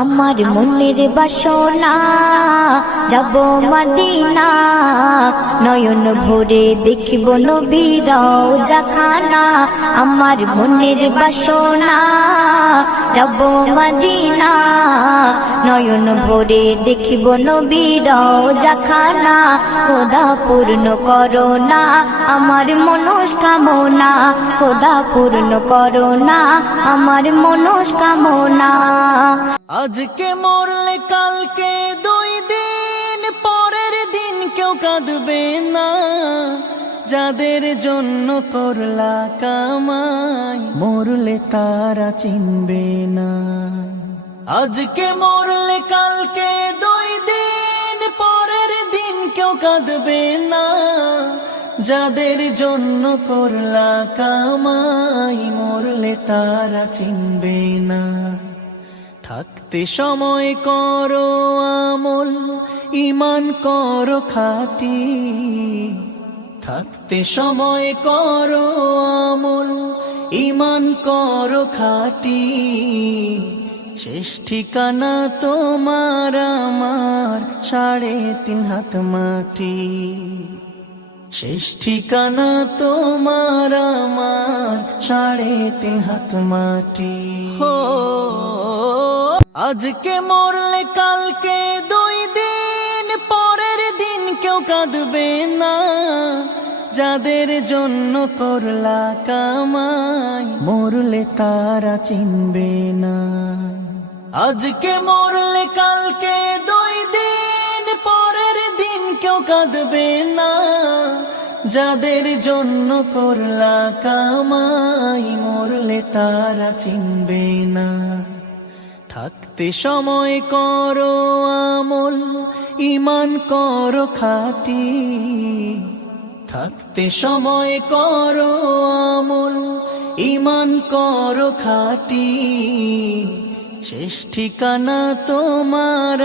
আমার মনের বাসনা যাব মদিনা, নয়ন ভরে দেখিব নবীর রওজাখানা। আমার মনের বাসনা যাব মদিনা, নয়ন ভরে দেখিব নবীর রওজাখানা। খোদা পূর্ণ করো না আমার মনস্কামনা, খোদা পূর্ণ করো না আমার মনস্কামনা। আজকে মরলে কালকে 2 দিন, পরের দিন কেউ কাঁদবে না। যাদের জন্য করলা কামাই, মরলে তারা চিনবে না। আজকে মরলে কালকে 2 দিন, পরের দিন কেউ কাঁদবে না। যাদের জন্য করলা কামাই, মরলে তারা চিনবে না। থাকতে সময় করো আমল, ঈমান করো খাঁটি। থাকতে সময় করো আমল, ঈমান করো খাঁটি। শেষ ঠিকানা তোমার আমার 3.5 হাত মাটি। শেষ ঠিকানা তোমার আমার 3.5 হাত মাটি। আজকে মরলে কালকে 2 দিন, পরের দিন কেউ কাঁদবে না। যাদের জন্য করলা কামাই, মরলে তারা চিনবে না। আজকে মরলে কালকে 2 দিন, পরের দিন কেউ কাঁদবে না। যাদের জন্য করলা কামাই, মরলে তারা চিনবে না। থাকতে সময় করো আমল, ঈমান করো খাঁটি। থাকতে সময় করো আমল, ঈমান করো খাঁটি। শেষ ঠিকানা তোমার